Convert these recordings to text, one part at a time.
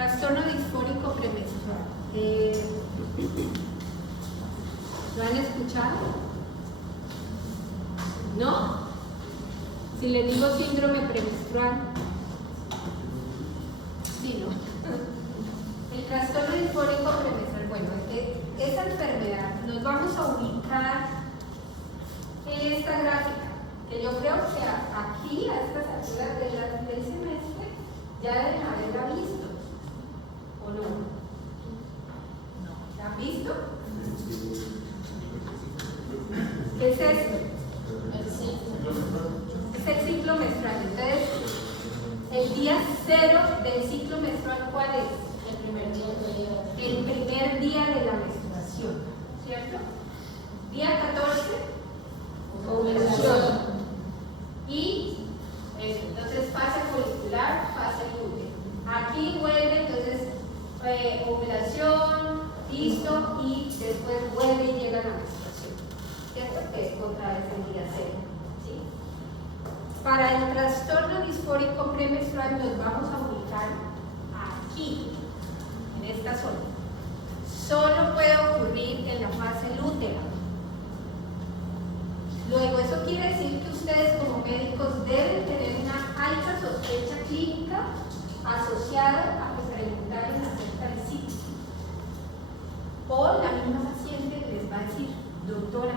Trastorno disfórico premenstrual. ¿Lo han escuchado? ¿No? Si le digo síndrome premenstrual. Sí, ¿no? El trastorno disfórico premenstrual. Bueno, esa enfermedad nos vamos a ubicar en esta gráfica, que yo creo que aquí, a estas alturas del semestre, ya deben haberla visto. ¿O no? ¿La han visto? ¿Qué es esto? Es el ciclo menstrual. Entonces, el día 0 del ciclo menstrual, ¿cuál es? El primer día de la menstruación, ¿cierto? Día 14, ovulación. Y entonces fase folicular, fase lútea. Aquí vuelve entonces ovulación, listo, y después vuelve y llega la menstruación, ¿cierto? Que es otra vez el día 0, ¿sí? Para el trastorno disfórico premenstrual nos vamos a ubicar aquí, en esta zona. Solo puede ocurrir en la fase lútea. Luego, eso quiere decir que ustedes como médicos deben tener una alta sospecha clínica asociada a preguntarles acerca del ciclo. O la misma paciente les va a decir, doctora,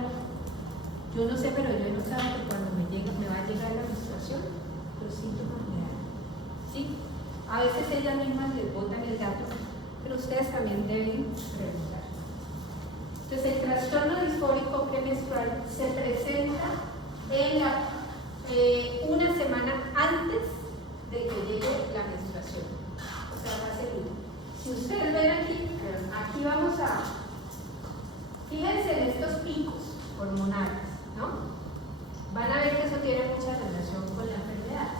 yo no sé, pero yo he notado que cuando me va a llegar la menstruación, los síntomas me dan. ¿Sí? A veces ellas mismas les botan el dato, pero ustedes también deben preguntar. Entonces, el trastorno disfórico premenstrual se presenta en una semana antes de que llegue la menstruación. O sea, fase lútea. Si ustedes ven aquí vamos a... Fíjense en estos picos hormonales, ¿no? Van a ver que eso tiene mucha relación con la enfermedad.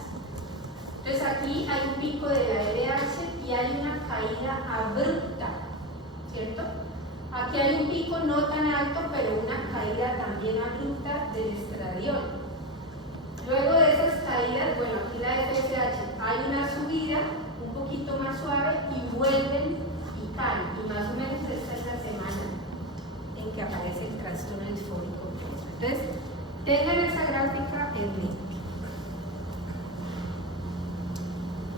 Entonces, aquí hay un pico de la LH y hay una caída abrupta, ¿cierto? Aquí hay un pico no tan alto, pero una caída también abrupta del estradiol. Luego de esas caídas, bueno, aquí la FSH, hay una subida un poquito más suave y vuelven y caen. Y más o menos esta es la semana en que aparece el trastorno disfórico. Entonces, tengan esa gráfica en mente.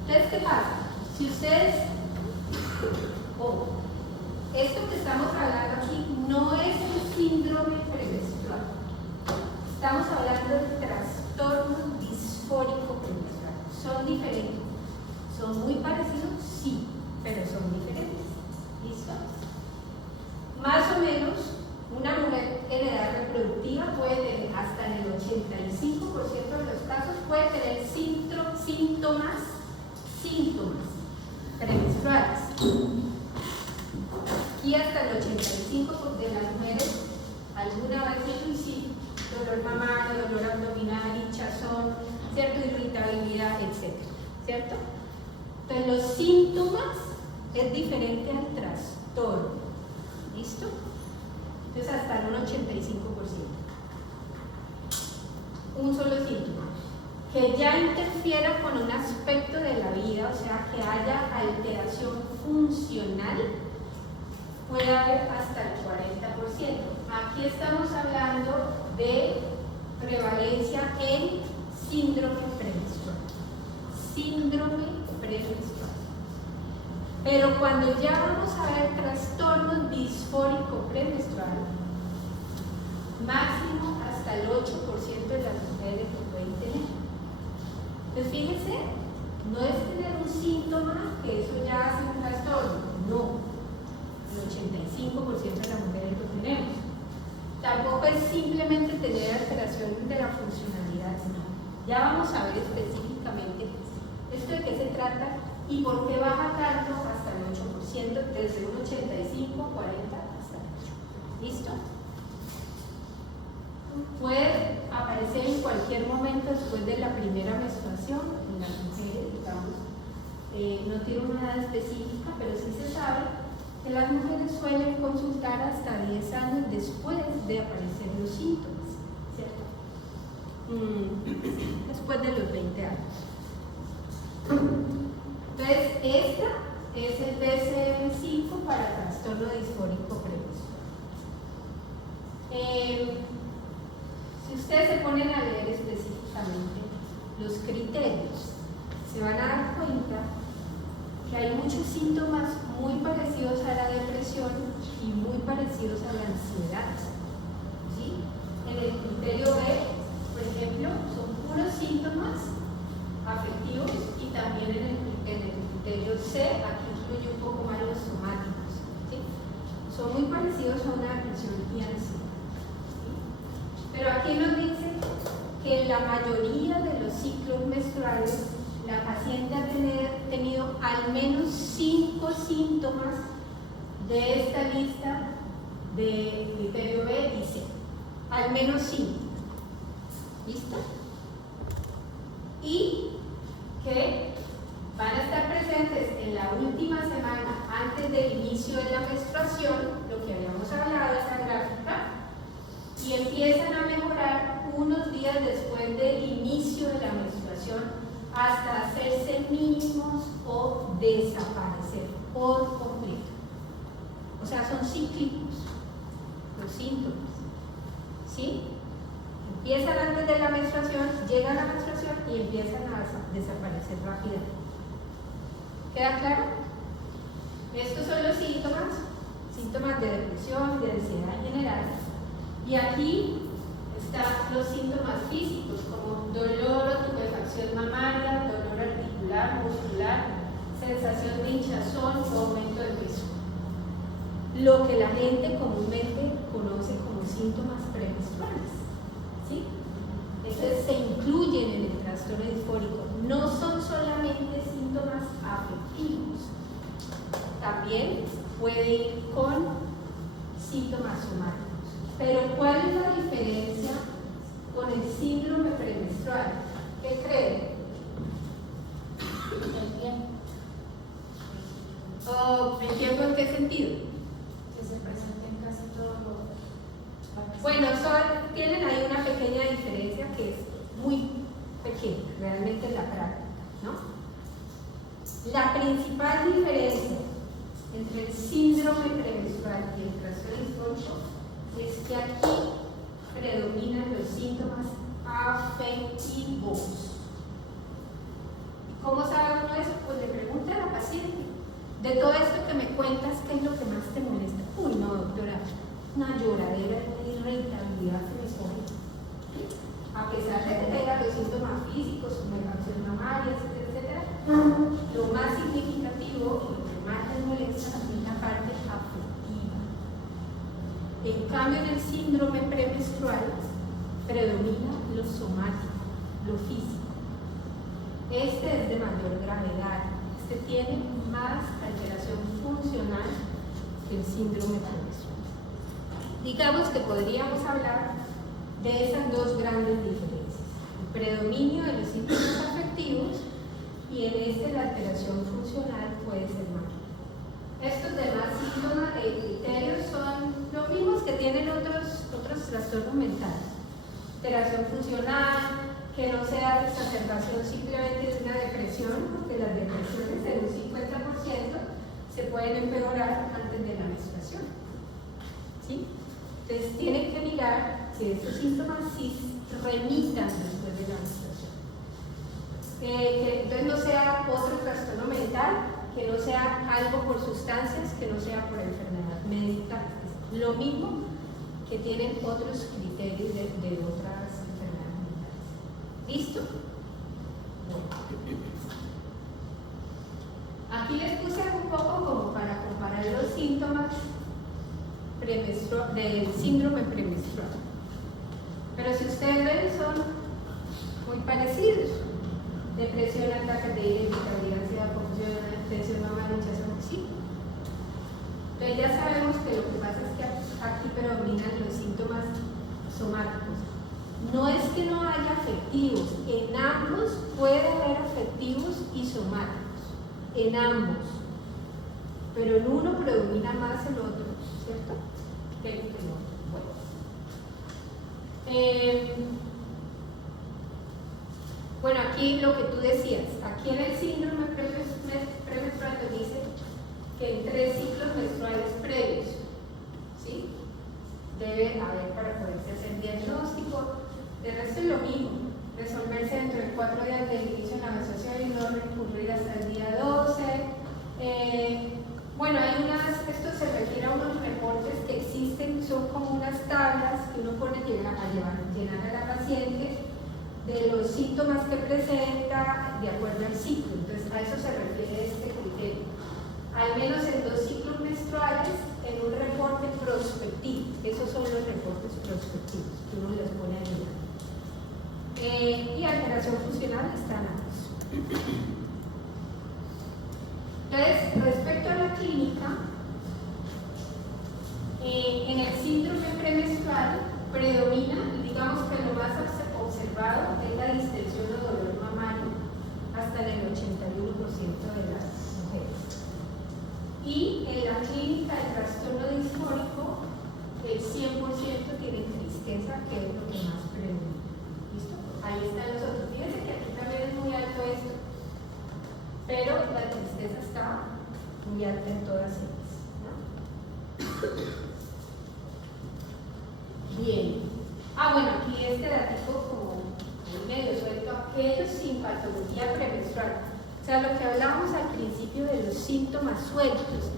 Entonces, ¿qué pasa? Si ustedes... esto que estamos hablando aquí no es el síndrome premenstrual. Estamos hablando del trastorno disfórico premenstrual. Son diferentes. ¿Son muy parecidos? Sí, pero son diferentes. ¿Listo? Más o menos, una mujer en edad reproductiva puede tener, hasta en el 85% de los casos, puede tener síntomas premenstruales. Y hasta el 85% de las mujeres alguna vez sí, dolor mamario, dolor abdominal, hinchazón, ¿cierto? Irritabilidad, etc. ¿Cierto? Entonces los síntomas es diferente al trastorno. ¿Listo? Entonces hasta en un 85%. Un solo síntoma. Que ya interfiera con un aspecto de la vida, o sea, que haya alteración funcional, puede haber hasta el 40%. Aquí estamos hablando de prevalencia en síndrome premenstrual. Síndrome premenstrual. Pero cuando ya vamos a ver trastorno disfórico premenstrual, máximo hasta el 8% de las mujeres lo pueden tener. Pues fíjense, no es tener un síntoma que eso ya hace un trastorno, no. El 85% de las mujeres lo tenemos. Tampoco es simplemente tener alteración de la funcionalidad, no. Ya vamos a ver específicamente esto de qué se trata y por qué baja tanto hasta el 8%, desde un 85, 40 hasta el 8%. ¿Listo? Puede aparecer en cualquier momento después de la primera menstruación en las mujeres, digamos. No tiene una edad específica, pero sí se sabe que las mujeres suelen consultar hasta 10 años después de aparecer los síntomas, ¿cierto? Después de los 20 años. Entonces, esta es el DSM-5 para trastorno disfórico premenstrual. Si ustedes se ponen a leer específicamente los criterios, se van a dar cuenta que hay muchos síntomas muy parecidos a la depresión y muy parecidos a la ansiedad. ¿Sí? En el criterio B, por ejemplo, son puros síntomas afectivos, y también en el criterio C, aquí incluye un poco más los somáticos. ¿Sí? Son muy parecidos a una depresión y ansiedad. ¿Sí? Pero aquí nos dice que en la mayoría de los ciclos menstruales la paciente ha tenido al menos 5 síntomas de esta lista de criterio B y C. Al menos 5. ¿Listo? Y que van a estar presentes en la última semana antes del inicio de la menstruación, lo que habíamos hablado de esa gráfica, y empiezan a mejorar unos días después del inicio de la menstruación hasta hacerse mínimos o desaparecer por completo. O sea, son cíclicos los síntomas. ¿Sí? Empiezan antes de la menstruación, llega la menstruación y empiezan a desaparecer rápidamente. ¿Queda claro? Estos son los síntomas de depresión, de ansiedad en general. Y aquí están los síntomas físicos, como dolor o tubefacción mamaria, dolor articular, muscular, sensación de hinchazón o aumento de peso. Lo que la gente comúnmente conoce como síntomas premenstruales. ¿Sí? Estos se incluyen en el trastorno disfórico. No son solamente síntomas afectivos. También puede ir con síntomas somáticos. Pero ¿cuál es la diferencia con el síndrome premenstrual? ¿Qué creen? El tiempo. ¿El tiempo en qué sentido? Que se presenta en casi todos los... Bueno, tienen ahí una pequeña diferencia que es muy pequeña, realmente en la práctica, ¿no? La principal diferencia entre el síndrome premenstrual y el trastorno disfórico es que aquí predominan los síntomas afectivos. ¿Y cómo sabe uno eso? Pues le pregunta a la paciente. De todo esto que me cuentas, ¿qué es lo que más te molesta? Uy, no, doctora, una lloradera, una irritabilidad que me coge. A pesar de que tenga los síntomas físicos, tubefacción mamaria, etcétera, lo más significativo y lo que más les molesta es la parte afectiva. En cambio, en el síndrome premenstrual predomina lo somático, lo físico. Este es de mayor gravedad. Este tiene más alteración funcional que el síndrome premenstrual. Digamos que podríamos hablar de esas dos grandes diferencias: el predominio de los síntomas afectivos, y en este la alteración funcional puede ser mayor. Estos demás síntomas y criterios son los mismos que tienen otros trastornos mentales: alteración funcional, que no sea exacerbación simplemente de una depresión, porque las depresiones en un 50% se pueden empeorar antes de la menstruación. ¿Sí? Entonces tienen que mirar que estos síntomas sí remitan después de la menstruación. Que entonces no sea otro trastorno mental, que no sea algo por sustancias, que no sea por enfermedad médica. Es lo mismo que tienen otros criterios de otras enfermedades mentales. ¿Listo? Bueno. Aquí les puse un poco como para comparar los síntomas del síndrome premenstrual. Pero si ustedes ven, son muy parecidos: depresión, ataques de ira, irritabilidad, ansiedad, confusión, tensión mamaria, hinchazón, sí. Entonces ya sabemos que lo que pasa es que aquí predominan los síntomas somáticos. No es que no haya afectivos, en ambos puede haber afectivos y somáticos, en ambos, pero en uno predomina más el otro, ¿cierto? Que el otro. Bueno, aquí lo que tú decías, aquí en el síndrome premenstrual te dice que en 3 ciclos menstruales previos, ¿sí? Debe haber para poderse hacer diagnóstico. De resto es lo mismo, resolverse dentro de 4 días del inicio de la menstruación y no recurrir hasta el día 12. Bueno, esto se refiere a unos reportes que existen, son como unas tablas que uno pone llenar a la paciente de los síntomas que presenta de acuerdo al ciclo. Entonces, a eso se refiere este criterio. Al menos en 2 ciclos menstruales, en un reporte prospectivo. Esos son los reportes prospectivos que uno les pone a llenar. Y alteración funcional están ambos. Entonces, respecto a la clínica, en el síndrome premenstrual predomina, digamos que lo más observado es la distensión o dolor mamario, hasta en el 81% de las mujeres. Y en la clínica del trastorno disfórico, el 100% tiene tristeza, que es lo que más predomina. ¿Listo? Ahí están los otros. Fíjense que aquí también es muy alto esto, pero la tristeza está muy alta en todas ellas, ¿no? Bien. Bueno, aquí este datico como medio suelto, aquellos sin patología premenstrual. O sea, lo que hablábamos al principio de los síntomas sueltos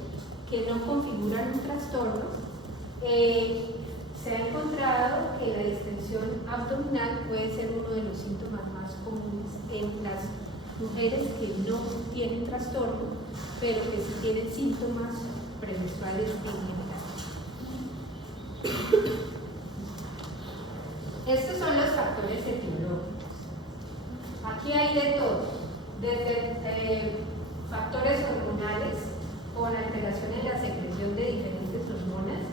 que no configuran un trastorno, se ha encontrado que la distensión abdominal puede ser uno de los síntomas más comunes en las mujeres que no tienen trastorno, pero que sí tienen síntomas premenstruales en general. Estos son los factores etiológicos. Aquí hay de todo, desde factores hormonales con alteración en la secreción de diferentes hormonas,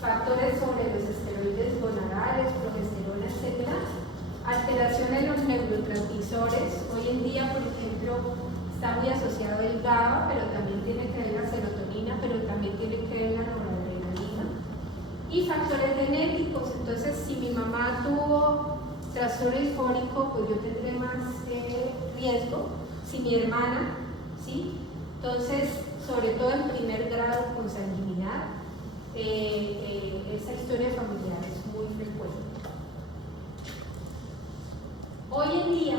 factores sobre los esteroides gonadales, progesterona, etc. Alteración en los neurotransmisores. Hoy en día, por ejemplo, está muy asociado el GABA, pero también tiene que ver la serotonina, pero también tiene que ver la noradrenalina. Y factores genéticos. Entonces, si mi mamá tuvo trastorno disfórico, pues yo tendré más riesgo. Si mi hermana, ¿sí? Entonces, sobre todo en primer grado con sanguinidad, esa historia familiar es muy frecuente. Hoy en día,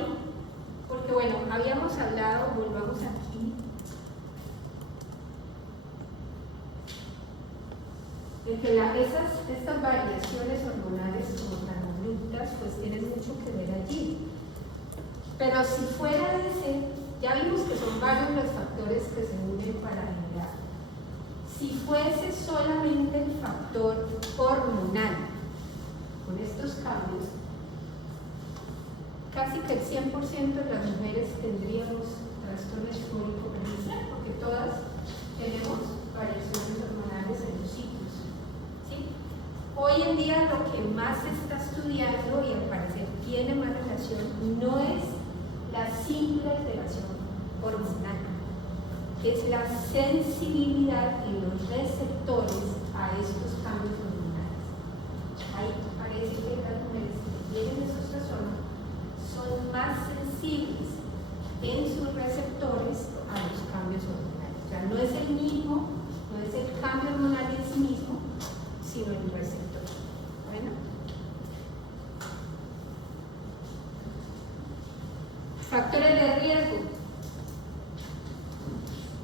porque bueno, habíamos hablado, volvamos aquí, de que estas variaciones hormonales como tan abruptas pues tienen mucho que ver allí. Pero si fuera de ese, ya vimos que son varios los factores que se unen para generar. Si fuese solamente el factor hormonal, con estos cambios, casi que el 100% de las mujeres tendríamos trastorno disfórico premenstrual, porque todas tenemos variaciones hormonales en los ciclos. ¿Sí? Hoy en día lo que más se está estudiando y al parecer tiene más relación no es la simple alteración hormonal, es la sensibilidad en los receptores a estos cambios hormonales. Ahí parece que las mujeres que tienen esos trastornos son más sensibles en sus receptores a los cambios hormonales. O sea, no es el mismo, no es el cambio hormonal en sí mismo, sino el receptor. ¿Bueno? Factores de riesgo.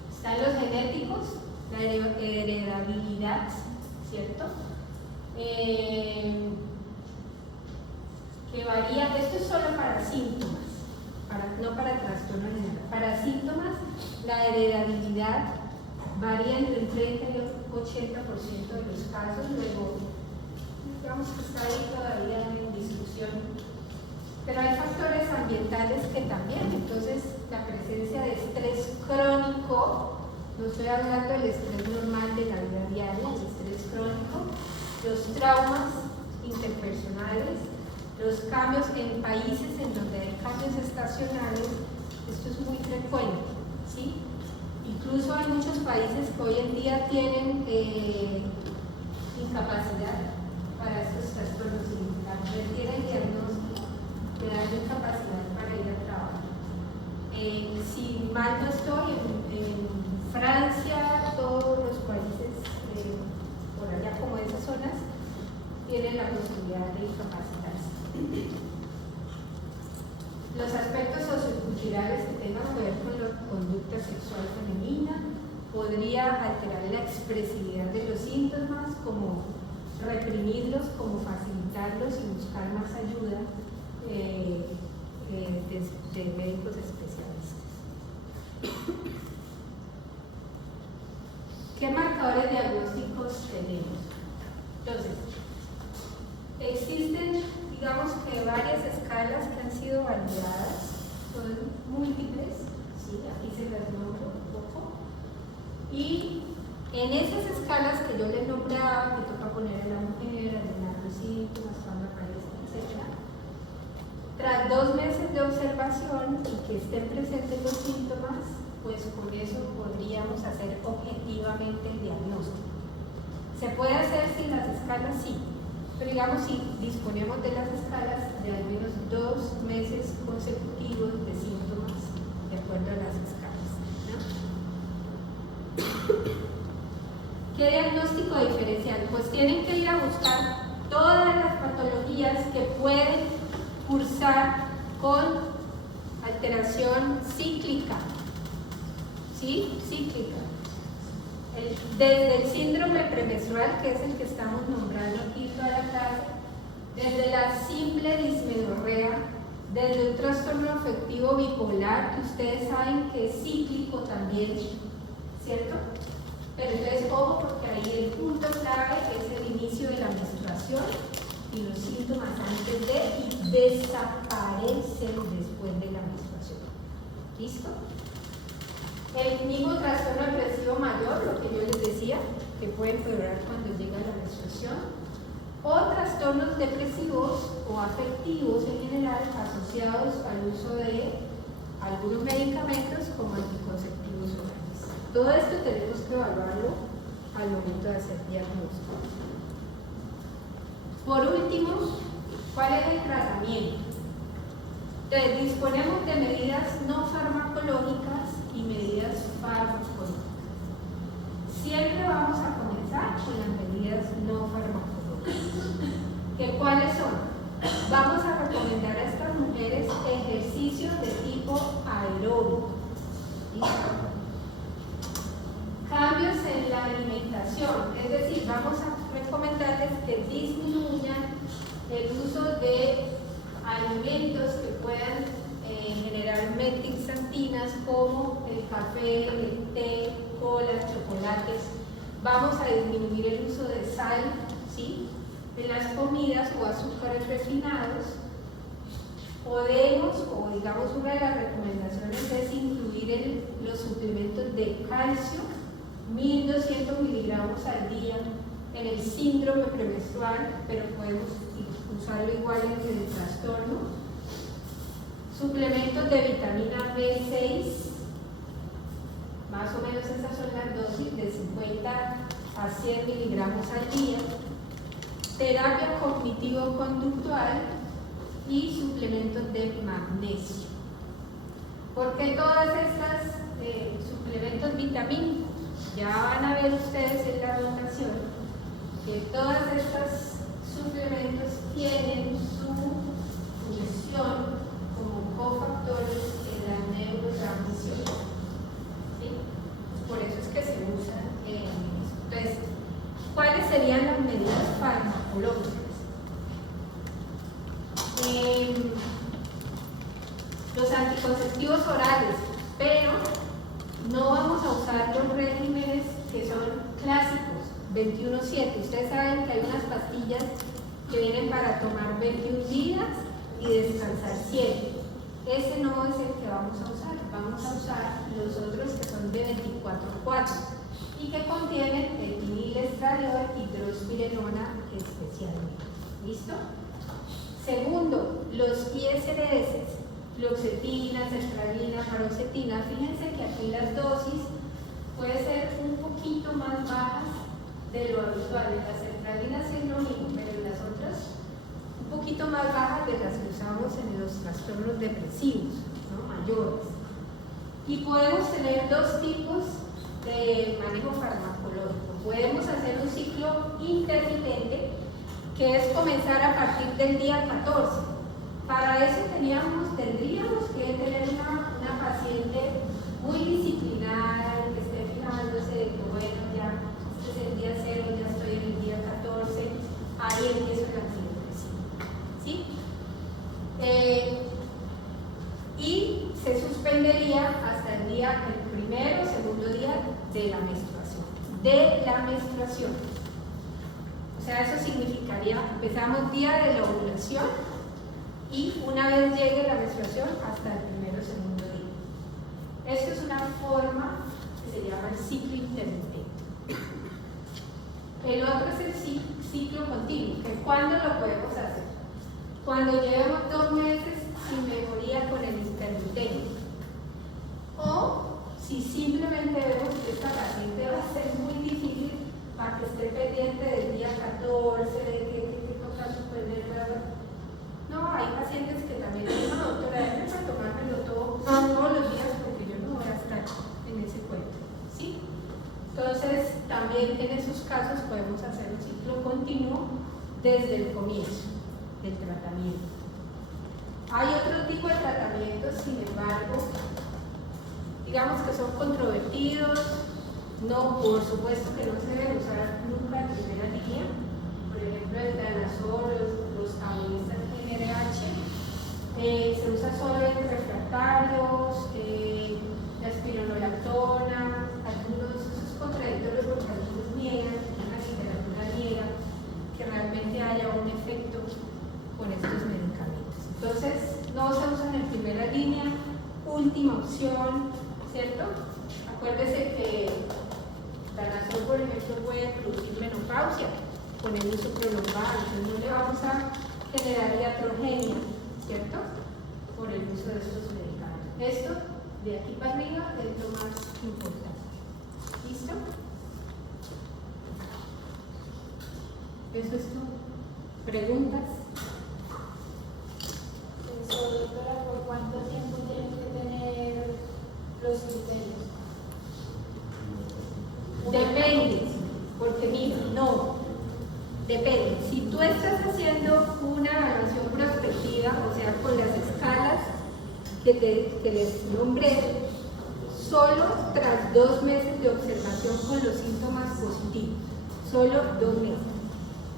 Están los genéticos, la heredabilidad, ¿cierto? Que varía, esto es solo para síntomas, no para trastornos ni nada. Para síntomas, la heredabilidad varía entre el 30 y el 80% de los casos, luego digamos que está ahí todavía en discusión. Pero hay factores ambientales que también, entonces la presencia de estrés crónico, no estoy hablando del estrés normal de la vida diaria, el estrés crónico, los traumas interpersonales, los cambios en países en donde hay cambios estacionales, esto es muy frecuente, ¿sí? Incluso hay muchos países que hoy en día tienen incapacidad para estos trastornos, la mujer tiene el diagnóstico de dar incapacidad para ir a trabajar. Si mal no estoy, en Francia, todos los países por allá como esas zonas tienen la posibilidad de incapacitarse. Los aspectos socioculturales que tengan que ver con la conducta sexual femenina podría alterar la expresividad de los síntomas, como reprimirlos, como facilitarlos y buscar más ayuda de médicos especialistas. ¿Qué marcadores diagnósticos tenemos? Entonces, existen, digamos que varias escalas que han sido validadas, son múltiples, ¿sí? Aquí se las nombro un poco, y en esas escalas que yo les nombraba, que toca poner a la mujer, ordenar los síntomas, cuando aparecen, etc. Tras 2 meses de observación y que estén presentes los síntomas, pues con eso podríamos hacer objetivamente el diagnóstico. ¿Se puede hacer sin las escalas? Sí. Pero digamos, si disponemos de las escalas de al menos 2 meses consecutivos de síntomas de acuerdo a las escalas, ¿no? ¿Qué diagnóstico diferencial? Pues tienen que ir a buscar todas las patologías que pueden cursar con alteración cíclica, ¿sí? Cíclica. Desde el síndrome premenstrual, que es el que estamos nombrando aquí toda la clase, desde la simple dismenorrea, desde un trastorno afectivo bipolar, que ustedes saben que es cíclico también, ¿cierto? Pero entonces, ojo, porque ahí el punto clave es el inicio de la menstruación y los síntomas antes de y desaparecen después de la menstruación. ¿Listo? El mismo trastorno depresivo mayor, lo que yo les decía, que puede empeorar cuando llega la menstruación, o trastornos depresivos o afectivos en general asociados al uso de algunos medicamentos como anticonceptivos orales. Todo esto tenemos que evaluarlo al momento de hacer diagnóstico. Por último, ¿cuál es el tratamiento? Entonces, disponemos de medidas no farmacológicas y medidas farmacológicas. Siempre vamos a comenzar con las medidas no farmacológicas. ¿Cuáles son? Vamos a recomendar a estas mujeres ejercicios de tipo aeróbico. ¿Listo? Cambios en la alimentación, es decir, vamos a recomendarles que disminuyan el uso de alimentos que puedan generar metilxantinas como el café, el té, cola, chocolates. Vamos a disminuir el uso de sal, ¿sí?, en las comidas o azúcares refinados. Podemos, o digamos una de las recomendaciones es incluir los suplementos de calcio, 1200 miligramos al día en el síndrome premenstrual, pero podemos usarlo igual en el trastorno. Suplementos de vitamina B6, más o menos esas son las dosis, de 50 a 100 miligramos al día. Terapia cognitivo-conductual y suplementos de magnesio. ¿Por qué todas estas suplementos vitamínicos? Ya van a ver ustedes en la anotación que todas estas suplementos tienen su función como cofactores en la neurotransmisión. ¿Sí? Por eso es que se usan en el organismo. Entonces, ¿cuáles serían las medidas farmacológicas? Los anticonceptivos orales, pero no vamos a usar los regímenes que son clásicos, 21-7. Ustedes saben que hay unas pastillas que vienen para tomar 21 días y descansar 7. Ese no es el que vamos a usar. Vamos a usar los otros que son de 24-4 y que contienen etinilestradiol y drospirenona especialmente. ¿Listo? Segundo, los ISRS, fluoxetina, sertralina, paroxetina. Fíjense que aquí las dosis puede ser un poquito más bajas de lo habitual. En las sertralinas es lo mismo, pero en las otras un poquito más bajas de las que usamos en los trastornos depresivos, ¿no?, mayores. Y podemos tener dos tipos de manejo farmacológico. Podemos hacer un ciclo intermitente que es comenzar a partir del día 14. Para eso tendríamos que tener una paciente muy disciplinada, que esté fijándose de que bueno, ya este es el día 0, ya estoy en el día 14, ahí empiezo la antidepresiva, ¿sí? Y se suspendería hasta el primero o segundo día de la menstruación. O sea, eso significaría, empezamos día de la ovulación y una vez llegue la menstruación hasta el primero o segundo día. Esto es una forma que se llama el ciclo intermitente. El otro es el ciclo continuo, que ¿cuándo lo podemos hacer? Cuando llevemos 2 meses sin mejoría con el intermitente. O si simplemente vemos que esta paciente va a ser muy difícil para que esté pendiente del día 14, de que toca suspenderla. No, hay pacientes que también dicen, no, doctora, déjame para tomármelo todos los días porque yo no voy a estar en ese cuento, ¿sí? Entonces, también en esos casos podemos hacer un ciclo continuo desde el comienzo del tratamiento. Hay otro tipo de tratamientos, sin embargo, digamos que son controvertidos. No, por supuesto que no se debe usar nunca en primera línea. Por ejemplo, el danazol, los agonistas NRH, se usa solo en refractarios, la espironolactona, algunos, eso es contradictorio porque algunos niegan, la literatura niega que realmente haya un efecto con estos medicamentos. Entonces, no se usan en primera línea, última opción, ¿cierto? Acuérdese que danazol, por ejemplo, puede producir menopausia con el uso prolongado, entonces no le vamos a generar iatrogenia, ¿cierto? Por el uso de estos medicamentos. Esto, de aquí para arriba, es lo más importante. ¿Listo? Eso es todo. ¿Preguntas? Doctora, ¿por cuánto tiempo tienen que tener los criterios? Depende, porque mira, no, depende. Si tú estás haciendo una evaluación prospectiva, o sea, con las escalas que les nombré, solo tras 2 meses de observación con los síntomas positivos, solo 2 meses.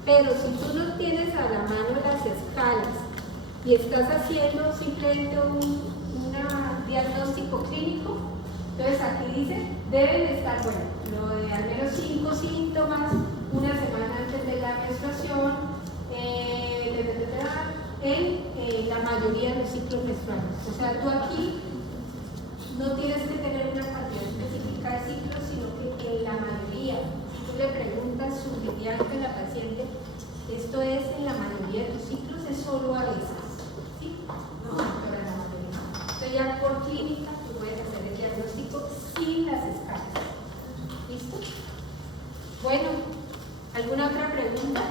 Pero si tú no tienes a la mano las escalas y estás haciendo simplemente un diagnóstico clínico, entonces aquí dice, deben estar, bueno, lo de al menos 5 síntomas, una semana antes de la menstruación, en la mayoría de los ciclos menstruales. O sea, tú aquí no tienes que tener una cantidad específica de ciclos, sino que en la mayoría, si tú le preguntas subjetividamente a la paciente, esto es en la mayoría de tus ciclos, es solo a veces, ¿sí? No, pero en la mayoría. Entonces ya por clínica tú puedes hacer el diagnóstico sin las escalas. ¿Listo? Bueno, ¿alguna otra pregunta?